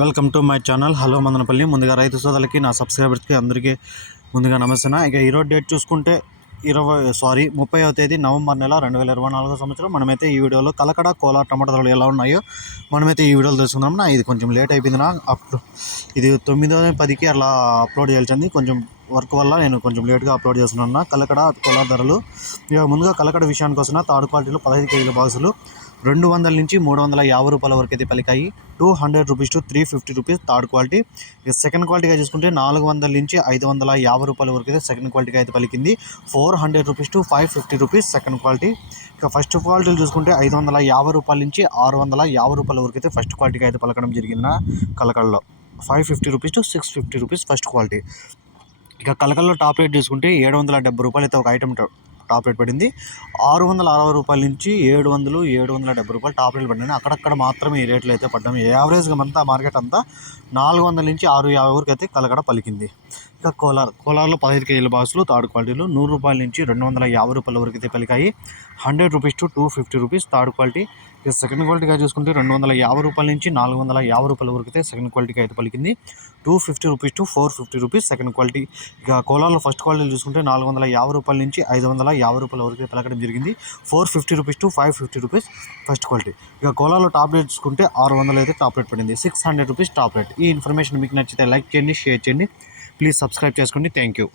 Welcome to my channel. Hello Madanapalle. ముందుగా రైతు సోదరులకి నా సబ్స్క్రైబర్స్కి అందరికీ ముందుగా నమస్తే ఇక ఈరోజు డేట్ చూసుకుంటే ఇరవై సారీ ముప్పైవ తేదీ నవంబర్ నెల రెండు వేల ఇరవై నాలుగో సంవత్సరం. మనమైతే ఈ వీడియోలో కలకడ కోలా టమాటా ధరలు ఎలా ఉన్నాయో మనమైతే ఈ వీడియోలో తెలుసుకుందాం నా ఇది కొంచెం లేట్ అయిపోయింది నా. అప్పుడు ఇది తొమ్మిదో పదికి అలా అప్లోడ్ చేయాల్సింది. కొంచెం వర్క్ వల్ల నేను కొంచెం లేట్గా అప్లోడ్ చేస్తున్నాను కలకడ కోలా ధరలు. ఇక ముందుగా కలకడ విషయానికి వస్తున్న థర్డ్ క్వాలిటీలో పదహైదు కేజీల బాక్సులు రెండు వందల నుంచి మూడు వందల యాభై రూపాయల వరకు అయితే పలికాయి. Two hundred rupees to three fifty rupees third quality. ఇక సెకండ్ క్వాలిటీగా చూసుకుంటే నాలుగు వందల నుంచి ఐదు వందల యాభై రూపాయల వరకు అయితే సెకండ్ క్వాలిటీగా అయితే పలికింది. Four hundred rupees to five fifty rupees second quality. ఇక ఫస్ట్ క్వాలిటీలు చూసుకుంటే ఐదు వందల యాభై రూపాయల నుంచి ఆరు వందల యాభై రూపాయల వరకు అయితే ఫస్ట్ క్వాలిటీగా అయితే పలకడం జరిగింది? కలకల్లో. కలకడలో five fifty rupees to six fifty rupees first quality. ఇక కలకల్లో టాప్ రేట్ చూసుకుంటే ఏడు వందల డెబ్బై రూపాయలు అయితే ఒక ఐటమ్ టాప్ రేట్ పడింది. ఆరు వందల అరవై రూపాయల నుంచి ఏడు వందలు ఏడు వందల డెబ్బై రూపాయలు టాప్ రేట్ పడినాయి. అక్కడక్కడ మాత్రమే ఈ రేట్లు అయితే పడ్డాము. యావరేజ్గా అంతా మార్కెట్ అంతా నాలుగు వందల నుంచి ఆరు యాభై వరకు అయితే కలకడ పలికింది. ఇంకా కోలార్ కోలార్లో పదహైదు కేజీల బాక్సులు థర్డ్ క్వాలిటీలు నూరు రూపాయల నుంచి రెండు వందల యాభై రూపాయల వరకు అయితే పలికాయి hundred rupees to two fifty rupees third quality. ఇక సెకండ్ క్వాలిటీగా చూసుకుంటే రెండు వందల యాభై రూపాయల నుంచి నాలుగు వందల యాభై రూపాయల వరకు అయితే సెకండ్ క్వాలిటీకి అయితే పలికింది. Two fifty rupees to four fifty rupees second quality. ఇక కోలార్లో ఫస్ట్ క్వాలిటీ చూసుకుంటే నాలుగు వందల యాభై రూపాయల నుంచి ఐదు వందల యాభై రూపాయల వరకు అయితే పలకడం జరిగింది. Four fifty rupees to five fifty rupees first quality. ఇక కోలార్లో టాప్ రేట్ చూసుకుంటే ఆరు వందలు అయితే టాప్ రేట్ పడింది. Six hundred rupees top rate. ఈ ఇన్ఫర్మేషన్ మీకు నచ్చితే లైక్ చేయండి షేర్ చేయండి. ప్లీజ్ సబ్స్క్రైబ్ చేసుకోండి. Thank you